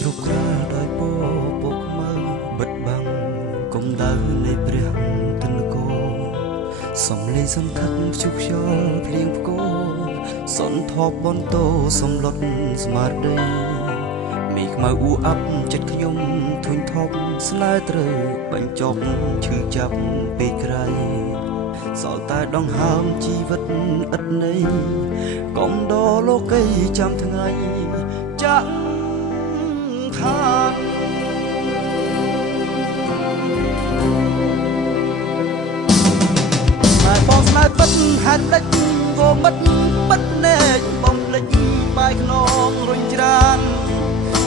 គ្រប់គ្រាន់ដោយពពុកមើបិទបាំងគំដៅនៃព្រះទនគរសំលេងសំខឹកជុកខ្យល់ភ្លៀងផ្គរសនថបបន្ទោសំឡុតស្មារតីមេឃខ្មៅអ៊ូអាប់ចិត្តខ្ញុំធុញថប់ស្នេហ៍ត្រូវបញ្ចប់ឈឺចាប់ពេលក្រៃសល់តែដង្ហើមជីវិតឥតន័យកុំដោលោកីចាំថ្ងៃចាក់ខាងហើយបងស្នេហ៍ពិតហេតុដេចវមិតពិតណែកបំភ្លេចបាយខ្នងរុញច្រាន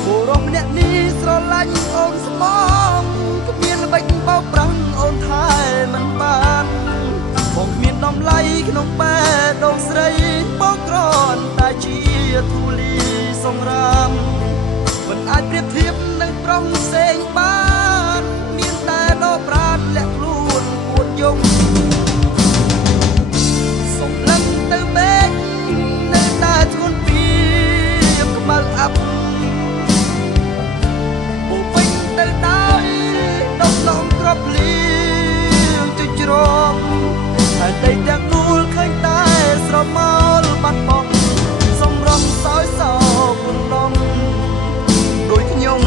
បុរសម្នាក់នេះស្រឡាញ់អូនស្មងគ្មានល្បិចបោកប្រាំងអូនថែមិនបានបងគ្មានដំឡៃក្នុងបែដងស្រីបងគ្រាន់តែជាធូលីសម្រាមមិនអាចប្រៀបធៀបនឹងប្រុសផ្សេងបានមានតែដកប្រាណលាក់ខ្លួនពួនយំសំឡឹងទៅមេឃនៅតែធ្ងន់ពីក្បាលអាប់ពុំពេញទៅដោយដុំឡងក្របលៀងជជ្រងហើយតែទាំងគូលឃើញតែស្រមោលបាត់បង់សម្រងសោយសោកលំដូចខ្ញុំ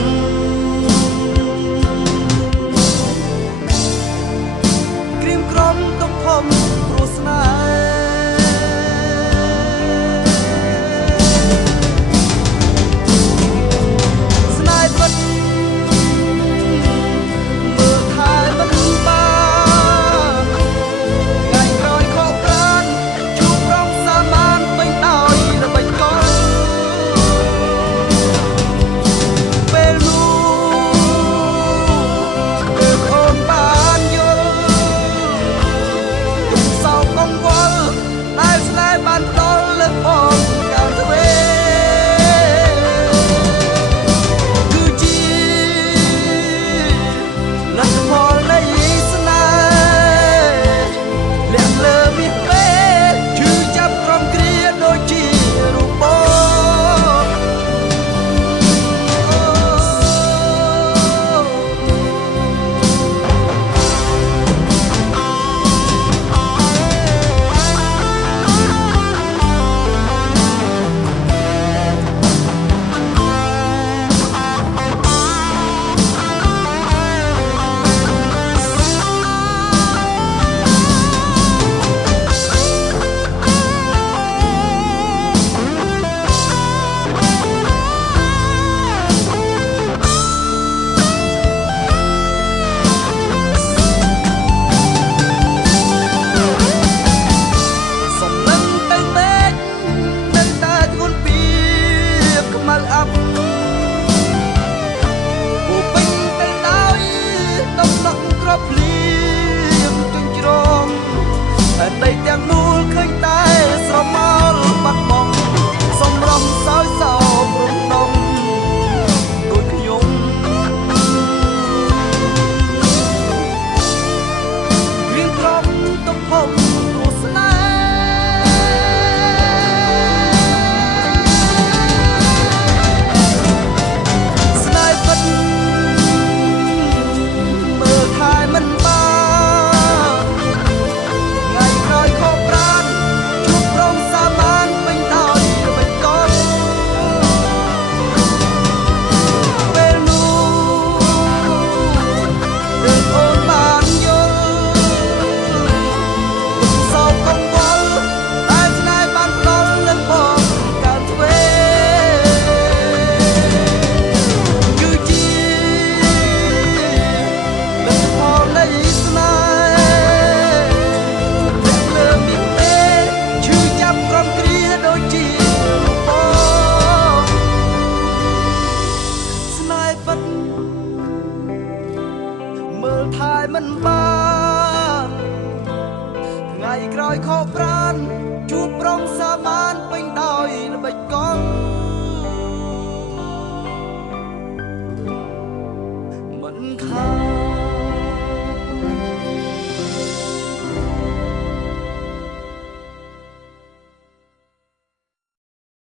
យខោប្រាន